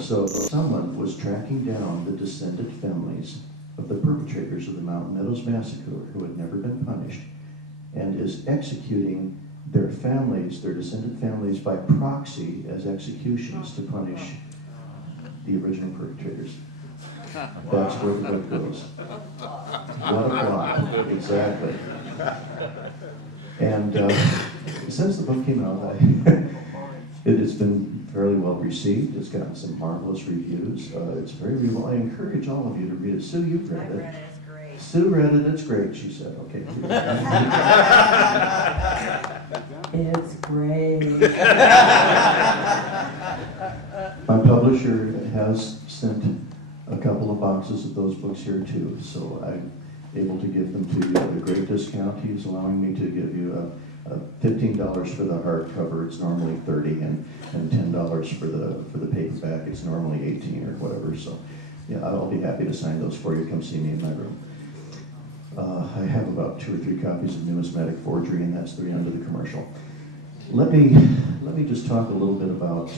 So someone was tracking down the descendant families of the perpetrators of the Mountain Meadows Massacre who had never been punished, and is executing their families, their descendant families, by proxy as executions to punish the original perpetrators. That's where the book goes. What a plot, exactly. And since the book came out, it's been fairly well received. It's gotten some marvelous reviews. It's very readable. I encourage all of you to read it. Sue, you've read it. I read it, it's great. Sue read it, it's great, she said. Okay. It's great. My publisher has sent a couple of boxes of those books here too, so I'm able to give them to you at a great discount. He's allowing me to give you $15 for the hardcover. It's normally $30, and $10 for the paperback. It's normally $18 or whatever. So, yeah, I'll be happy to sign those for you. Come see me in my room. I have about 2 or 3 copies of Numismatic Forgery, and that's the end of the commercial. Let me just talk a little bit about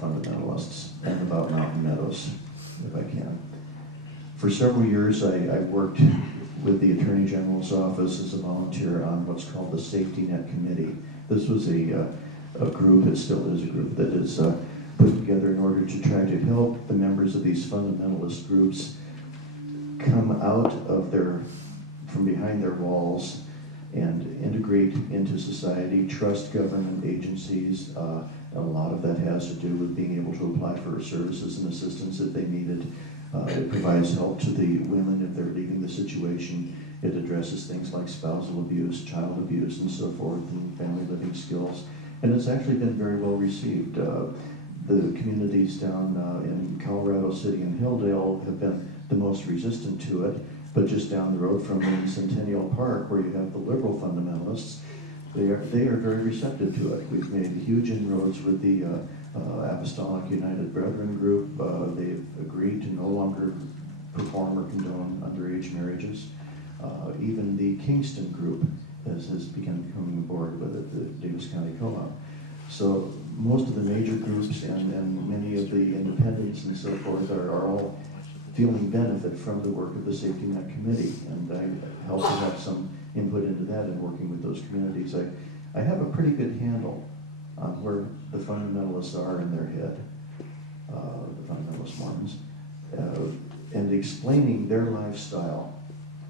fundamentalists and about Mountain Meadows, if I can. For several years, I worked with the Attorney General's office as a volunteer on what's called the Safety Net Committee. This was a group, it still is a group, that is put together in order to try to help the members of these fundamentalist groups come out of from behind their walls and integrate into society, trust government agencies. A lot of that has to do with being able to apply for services and assistance if they need it. It provides help to the women if they're leaving the situation. It addresses things like spousal abuse, child abuse, and so forth, and family living skills. And it's actually been very well received. The communities down in Colorado City and Hilldale have been the most resistant to it, but just down the road from in Centennial Park, where you have the liberal fundamentalists, they are very receptive to it. We've made huge inroads with the Apostolic United Brethren group. They've agreed to no longer perform or condone underage marriages. Even the Kingston group has begun coming aboard with it, the Davis County Co-op. So most of the major groups and many of the independents and so forth are all feeling benefit from the work of the Safety Net Committee, and I help to have some input into that in working with those communities. I have a pretty good handle on where the fundamentalists are in their head, the fundamentalist Mormons, and explaining their lifestyle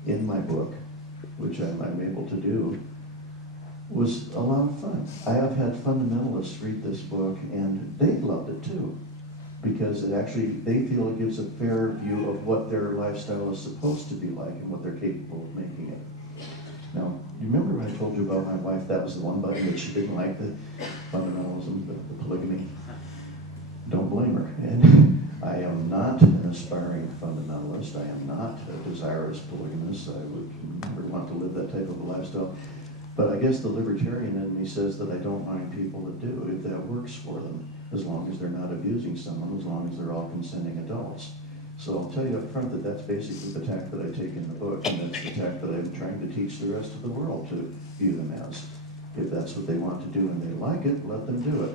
in my book, which I'm able to do, was a lot of fun. I have had fundamentalists read this book, and they loved it too, because they feel it gives a fair view of what their lifestyle is supposed to be like and what they're capable of making it. Now, you remember when I told you about my wife? That was the one button that she didn't like, the fundamentalism, the polygamy. Don't blame her. And I am not an aspiring fundamentalist. I am not a desirous polygamist. I would never want to live that type of a lifestyle. But I guess the libertarian in me says that I don't mind people that do, if that works for them, as long as they're not abusing someone, as long as they're all consenting adults. So I'll tell you up front that that's basically the tack that I take in the book, and that's the tack that I'm trying to teach the rest of the world to view them as. If that's what they want to do and they like it, let them do it.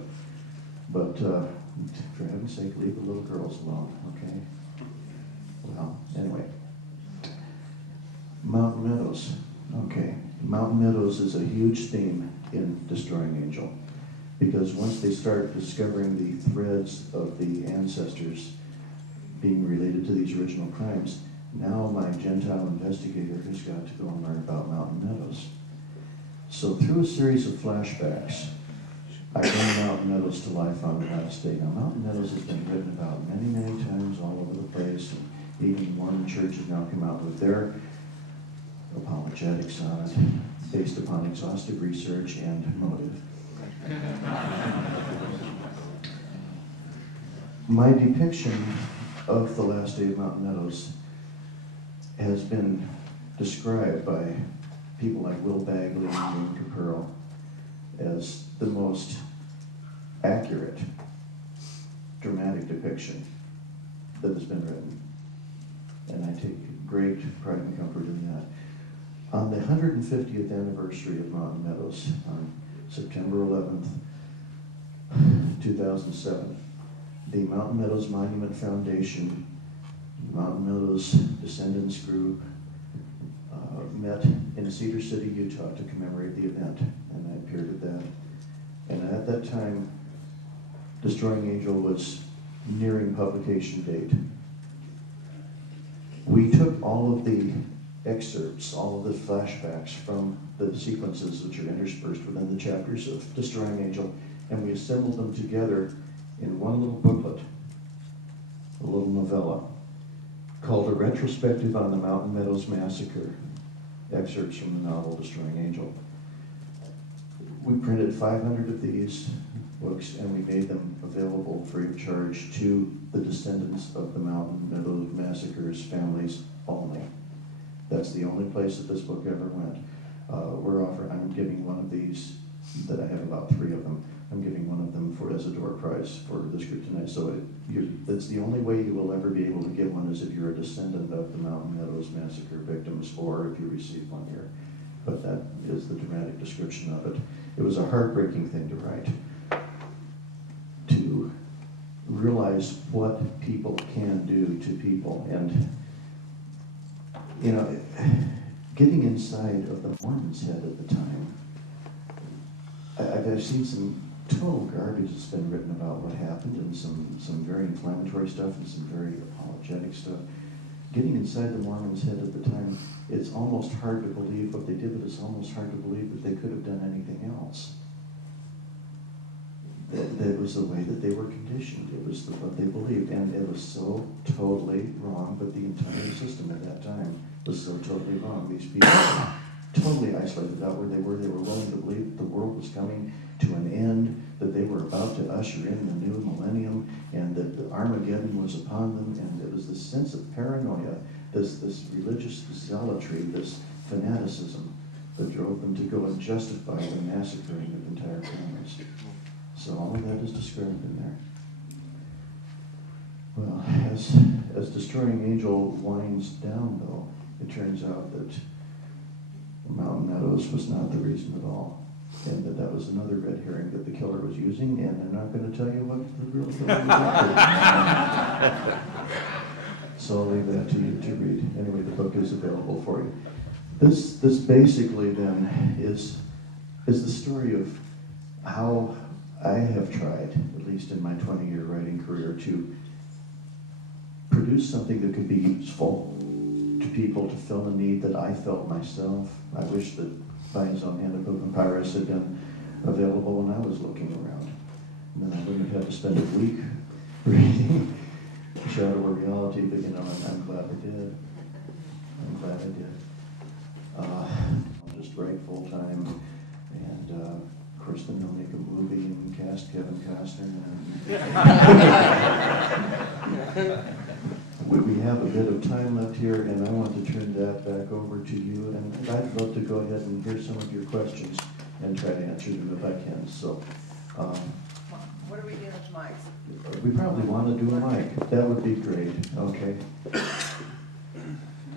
But for heaven's sake, leave the little girls alone, okay? Well, anyway. Mountain Meadows. Okay. Mountain Meadows is a huge theme in Destroying Angel, because once they start discovering the threads of the ancestors being related to these original crimes, now my Gentile investigator has got to go and learn about Mountain Meadows. So through a series of flashbacks, I bring Mountain Meadows to life on the last day. Now, Mountain Meadows has been written about many, many times all over the place, and even Mormon Church has now come out with their apologetics on it, based upon exhaustive research and motive. My depiction of the last day of Mountain Meadows has been described by people like Will Bagley and Dean Capurro as the most accurate dramatic depiction that has been written. And I take great pride and comfort in that. On the 150th anniversary of Mountain Meadows, on September 11th, 2007, the Mountain Meadows Monument Foundation, Mountain Meadows Descendants Group, met in Cedar City, Utah to commemorate the event, and I appeared at that. And at that time, Destroying Angel was nearing publication date. We took all of the excerpts, all of the flashbacks from the sequences which are interspersed within the chapters of Destroying Angel, and we assembled them together in one little booklet, a little novella, called A Retrospective on the Mountain Meadows Massacre, excerpts from the novel Destroying Angel. We printed 500 of these books, and we made them available free of charge to the descendants of the Mountain Meadows Massacre's families only. That's the only place that this book ever went. I'm giving one of these, that I have about 3 of them. I'm giving one of them as a door prize for this group tonight. So that's the only way you will ever be able to get one, is if you're a descendant of the Mountain Meadows Massacre victims, or if you receive one here. But that is the dramatic description of it. It was a heartbreaking thing to write, to realize what people can do to people. And, you know, getting inside of the Mormon's head at the time, I've seen some total garbage that's been written about what happened, and some very inflammatory stuff and some very apologetic stuff. Getting inside the Mormon's head at the time, it's almost hard to believe what they did, but it's almost hard to believe that they could have done anything else. That was the way that they were conditioned. It was what they believed, and it was so totally wrong. But the entire system at that time was so totally wrong. These people totally isolated out where they were. They were willing to believe that the world was coming to an end, that they were about to usher in the new millennium, and that the Armageddon was upon them. And it was this sense of paranoia, this religious zealotry, this fanaticism that drove them to go and justify the massacring of entire families. So all of that is described in there. Well, as Destroying Angel winds down, though, it turns out that Mountain Meadows was not the reason at all, and that was another red herring that the killer was using, and I'm not going to tell you what the real killer was. So I'll leave that to you to read. Anyway, the book is available for you. This basically then is the story of how I have tried, at least in my 20-year writing career, to produce something that could be useful to people, to fill a need that I felt myself. I wish that Vine's own Handbook of Papyrus had been available when I was looking around. And then I wouldn't have had to spend a week reading Shadow of Reality, but you know, I'm glad I did. I'm glad I did. I'll just write full time, and of course then they'll make a movie and cast Kevin Costner. We have a bit of time left here, and I want to turn that back over to you, and I'd love to go ahead and hear some of your questions and try to answer them if I can. So, What are we doing with mics? we probably want to do a mic. That would be great. Okay.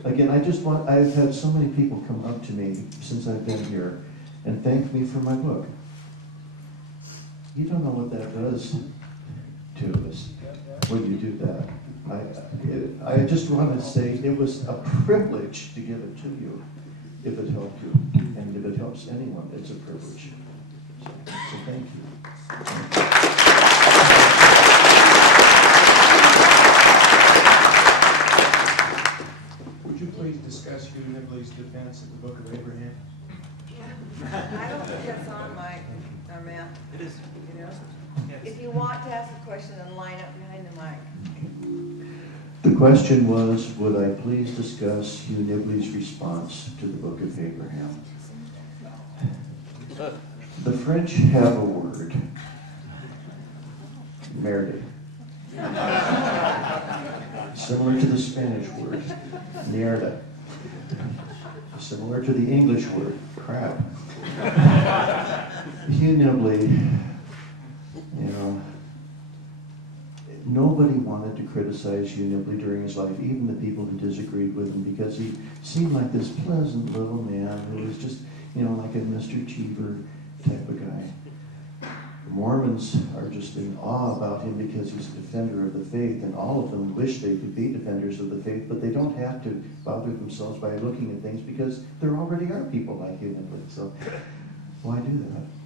Again, I've had so many people come up to me since I've been here and thank me for my book. You don't know what that does to us when you do that. I just want to say it was a privilege to give it to you, if it helped you. And if it helps anyone, it's a privilege. So thank you. Would you please discuss Hugh Nibley's defense of the Book of Abraham? I don't think that's on Mike, or Matt. It is. You know? Yes. If you want to ask a question, then line up behind the mic. The question was, would I please discuss Hugh Nibley's response to the Book of Abraham? The French have a word, merde, similar to the Spanish word, mierda, similar to the English word, crap. Hugh Nibley, you know, nobody wanted to criticize Hugh Nibley during his life, even the people who disagreed with him, because he seemed like this pleasant little man who was just, you know, like a Mr. Cheever type of guy. Mormons are just in awe about him because he's a defender of the faith, and all of them wish they could be defenders of the faith, but they don't have to bother themselves by looking at things because there already are people like you, Nibley. So why do that?